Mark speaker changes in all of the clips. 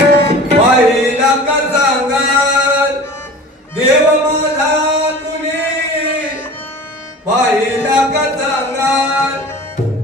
Speaker 1: पहिला का सांगाल देव माझा कुणी? पहिला का सांगाल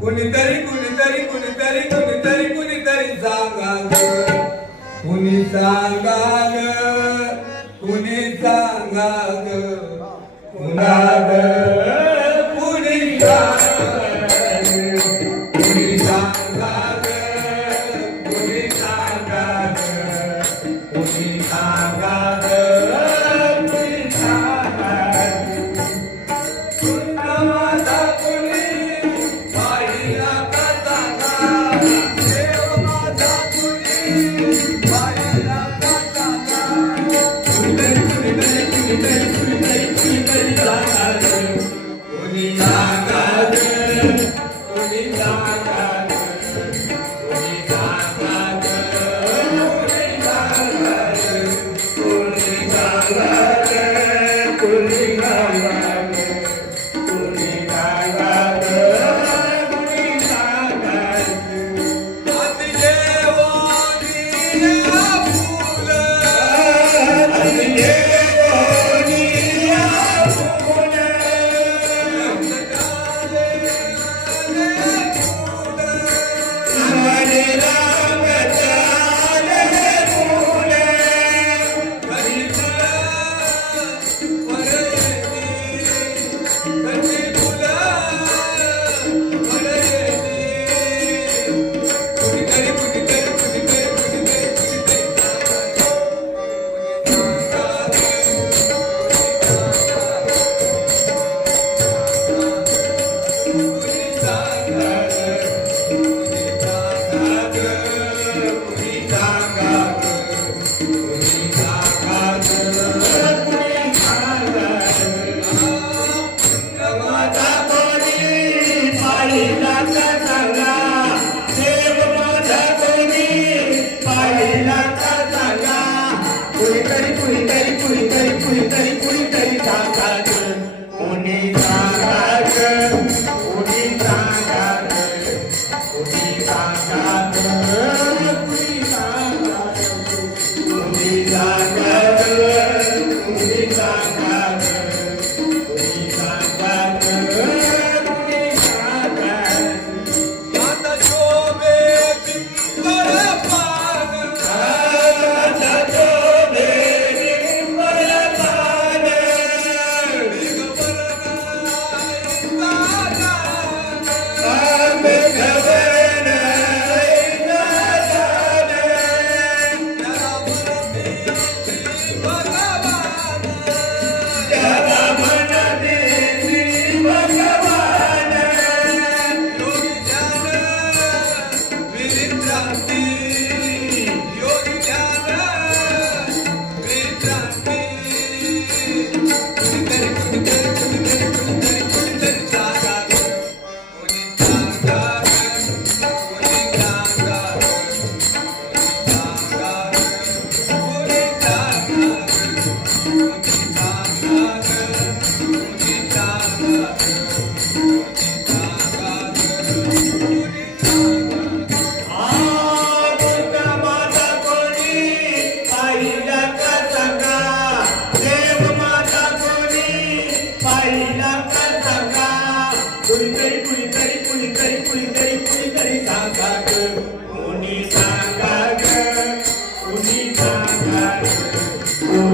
Speaker 1: कुणीतरी कुणीतरी कुणीतरी कुणीतरी कुणीतरी सांगाल कुणी सांगाल कुणी सांगाल कुणाल? कुणी सांगाल कुणी सांगाल in time. Thank you. केला तर चांगला
Speaker 2: कोणीतरी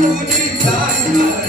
Speaker 1: 如今再
Speaker 2: 看